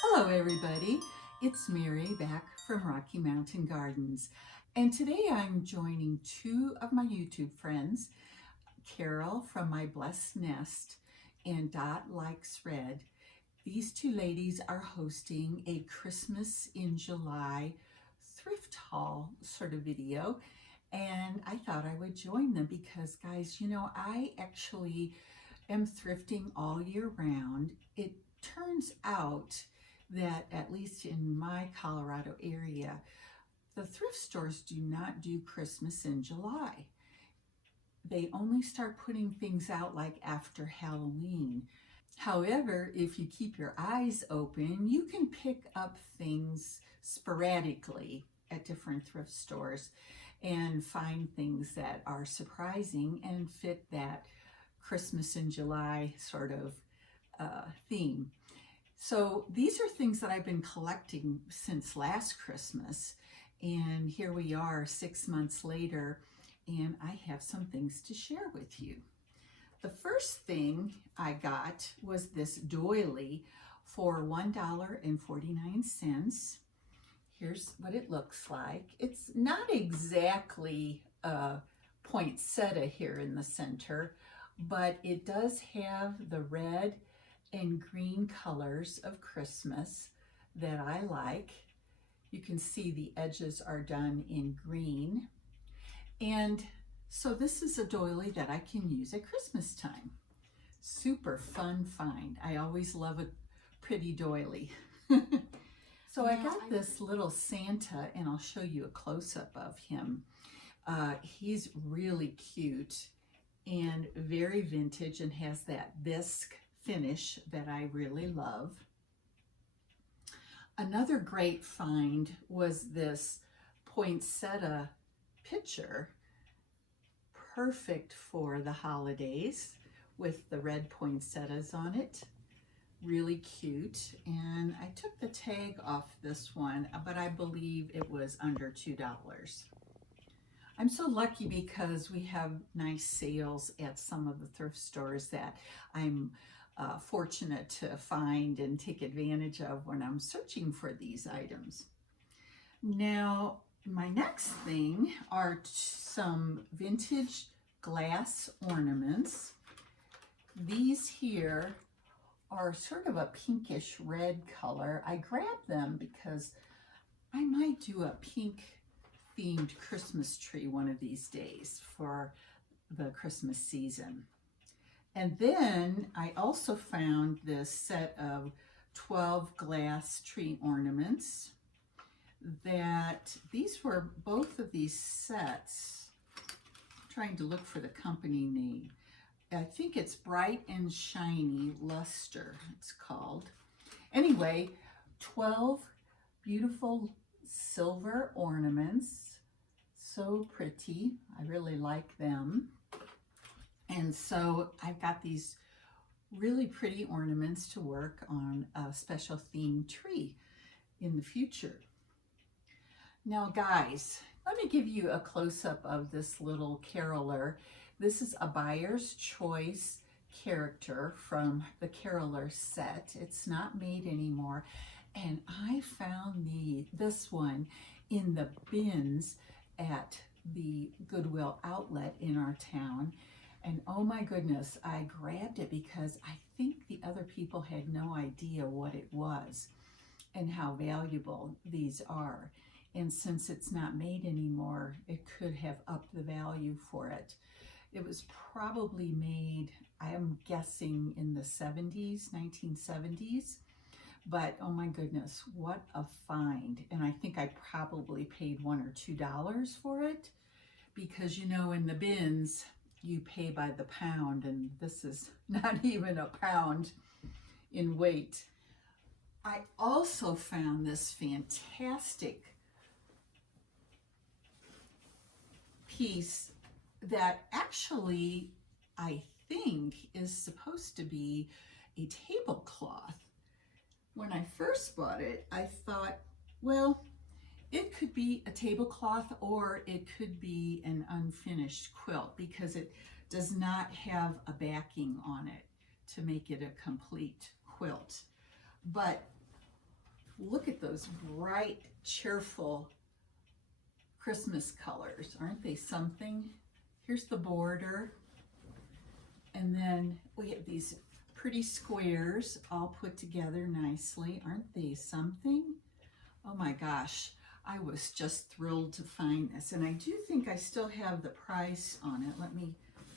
Hello everybody, it's Mary back from Rocky Mountain Gardens, and today I'm joining two of my YouTube friends, Carol from My Blessed Nest and Dot Likes Red. These two ladies are hosting a Christmas in July thrift haul sort of video, and I thought I would join them because guys, I actually am thrifting all year round. It turns out that at least in my Colorado area, the thrift stores do not do Christmas in July. They only start putting things out like after Halloween. However, if you keep your eyes open, you can pick up things sporadically at different thrift stores and find things that are surprising and fit that Christmas in July sort of theme. So these are things that I've been collecting since last Christmas, and here we are 6 months later, and I have some things to share with you. The first thing I got was this doily for $1.49. Here's what it looks like. It's not exactly a poinsettia here in the center, but it does have the red and green colors of Christmas that I like. You can see the edges are done in green. And so this is a doily that I can use at Christmas time. Super fun find. I always love a pretty doily. So I got this little Santa, and I'll show you a close-up of him. He's really cute and very vintage and has that bisque finish that I really love. Another great find was this poinsettia pitcher, perfect for the holidays with the red poinsettias on it. Really cute. And I took the tag off this one, but I believe it was under $2. I'm so lucky because we have nice sales at some of the thrift stores that I'm fortunate to find and take advantage of when I'm searching for these items. Now, my next thing are some vintage glass ornaments. These here are sort of a pinkish red color. I grabbed them because I might do a pink themed Christmas tree one of these days for the Christmas season. And then I also found this set of 12 glass tree ornaments that these were both of these sets. I'm trying to look for the company name. I think it's Bright and Shiny Luster, it's called. Anyway, 12 beautiful silver ornaments. So pretty. I really like them. And so I've got these really pretty ornaments to work on a special themed tree in the future. Now guys, let me give you a close-up of this little caroler. This is a buyer's choice character from the caroler set. It's not made anymore. And I found this one in the bins at the Goodwill outlet in our town. And oh my goodness, I grabbed it because I think the other people had no idea what it was and how valuable these are. And since it's not made anymore, it could have upped the value for it. It was probably made, I am guessing, in the 70s, 1970s. But oh my goodness, what a find. And I think I probably paid $1 or $2 for it because, in the bins, you pay by the pound, and this is not even a pound in weight. I also found this fantastic piece that actually I think is supposed to be a tablecloth. When I first bought it, I thought, well, it could be a tablecloth or it could be an unfinished quilt because it does not have a backing on it to make it a complete quilt. But Look at those bright, cheerful Christmas colors. Aren't they something? Here's the border. And then we have these pretty squares all put together nicely. Aren't they something? Oh my gosh, I was just thrilled to find this. And I do think I still have the price on it. Let me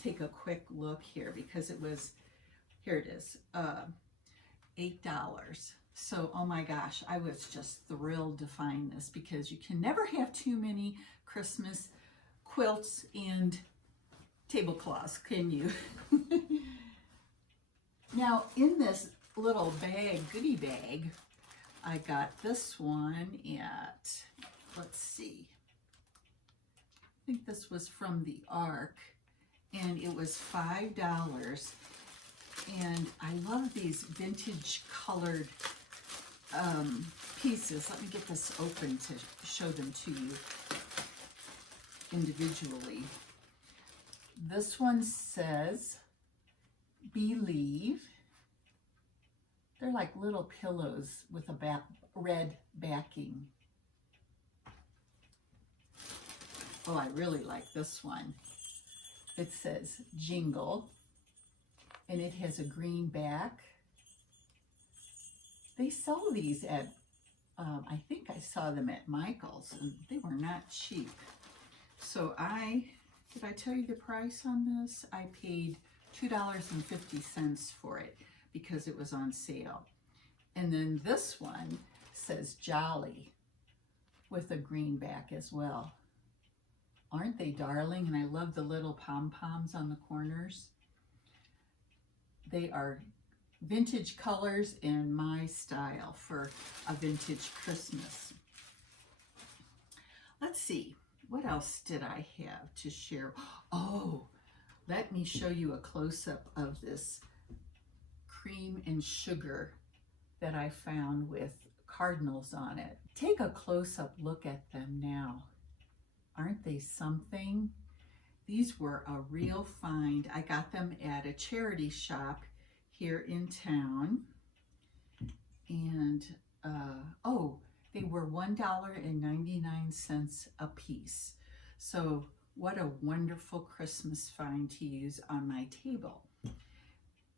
take a quick look here because it was, here it is, $8. So, oh my gosh, I was just thrilled to find this because you can never have too many Christmas quilts and tablecloths, can you? Now, in this little bag, goodie bag, I got this one at, let's see, I think this was from the Ark, and it was $5. And I love these vintage colored pieces. Let me get this open to show them to you individually. This one says, Believe. They're like little pillows with a red backing. Oh, I really like this one. It says Jingle, and it has a green back. They sell these at, I think I saw them at Michael's, and they were not cheap. So did I tell you the price on this? I paid $2.50 for it because it was on sale. And then this one says Jolly with a green back as well. Aren't they darling? And I love the little pom-poms on the corners. They are vintage colors in my style for a vintage Christmas. Let's see, what else did I have to share? Oh, let me show you a close-up of this cream and sugar that I found with cardinals on it. Take a close-up look at them now. Aren't they something? These were a real find. I got them at a charity shop here in town. And, oh, they were $1.99 a piece. So what a wonderful Christmas find to use on my table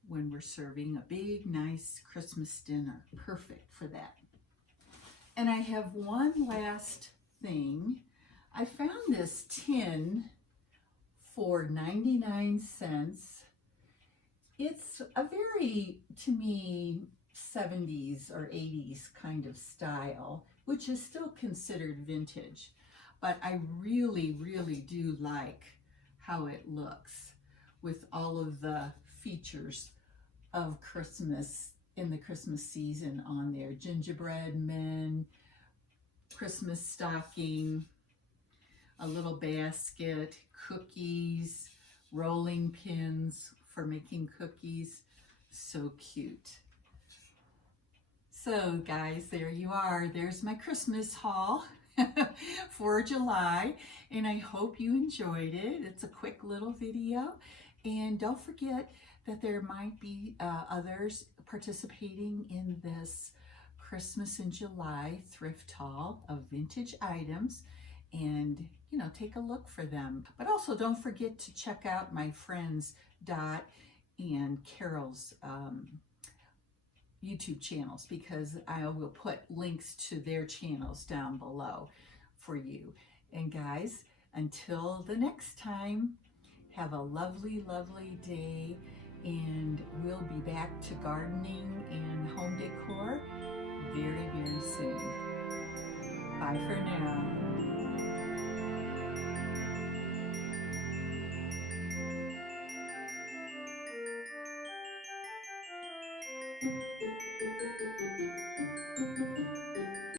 when we're serving a big, nice Christmas dinner. Perfect for that. And I have one last thing. I found this tin for 99 cents. It's a very, to me, 70s or 80s kind of style, which is still considered vintage. But I really, really do like how it looks with all of the features of Christmas in the Christmas season on there. Gingerbread men, Christmas stocking, a little basket, cookies, rolling pins for making cookies. So cute. So guys, there you are. There's my Christmas haul for July, and I hope you enjoyed it. It's a quick little video, and don't forget that there might be others participating in this Christmas in July thrift haul of vintage items, and take a look for them. But also don't forget to check out my friends Dot and Carol's YouTube channels, because I will put links to their channels down below for you. And guys, until the next time, have a lovely, lovely day, and we'll be back to gardening and home decor very, very soon. Bye for now.